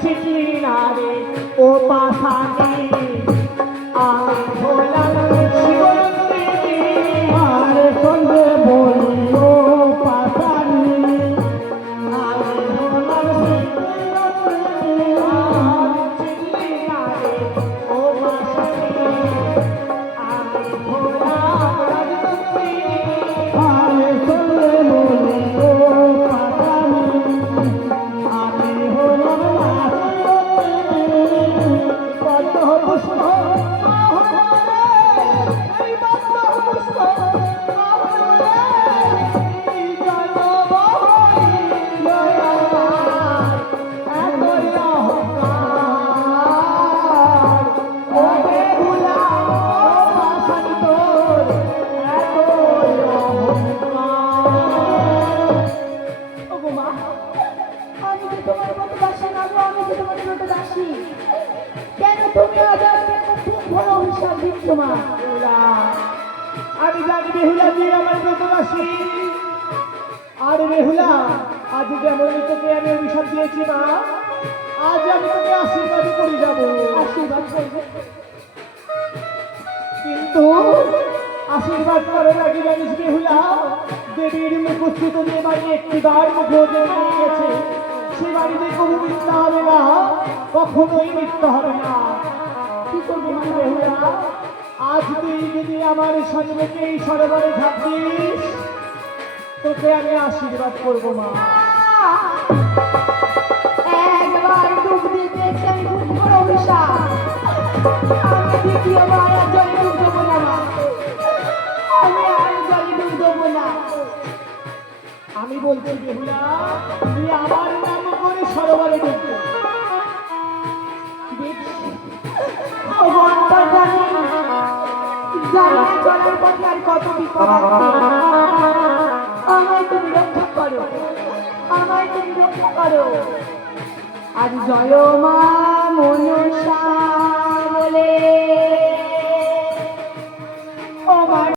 চিনলি না রে ও পাশানি আমি হলাম শিবনন্দিনী আর সঙ্গে বলি ও পাশানি আমি হলাম শিবনন্দিনী আমি চিনলি না রে ও পাশানি আমি হলাম রাজনন্দিনী আর সঙ্গে বলি ও পাশানি আমি হলাম পদ্ম পুষ্প আমি যে তোমার মতো দাসী না গো, আমি যে তোমার মতো দাসী। কেন তুমি আজ আমাকে খুব বড় অভিশাপ দিচ্ছ মা? আমি জানি বেহুলা তুই আমার ব্রতবাসী। আর বেহুলা আজ যেমন তোকে আমি অভিশাপ দিয়েছি না, আজ আমি তোকে আশীর্বাদ করে যাব। আশীর্বাদ করবে। কিন্তু আশীর্বাদ করার আগে জানিস বেহুলা, দেবীর মুখস্থিত যে বাড়ি একটি বার মুখোদে নিয়ে গেছে, সে বাড়িতে কোনো মিথ্যা হবে না, কখনোই মিথ্যা হবে না। কি করবো মা? কিন্তু বেহুলা, আজ তুই যদি আমার সঙ্গে এই সরোবরে ঝাঁপ দিস, তোকে আমি আশীর্বাদ করবো মা। একবার ডুব দিতে আমি খুব বড় অভিশাপ। আমি দ্বিতীয়বার আর জলে ডুব দেবো না মা। আমি আর জলে ডুব দেবো না। আমি বলছি বেহুলা, তুই আমার নাম করে সরোবরে ঢুকবে। ভগবান জানি জানা চলার পথে আর কত বিপদ আছে। আমায় তুমি রক্ষা করো, আমায় তুমি রক্ষা করো। আর জয় মা মনসা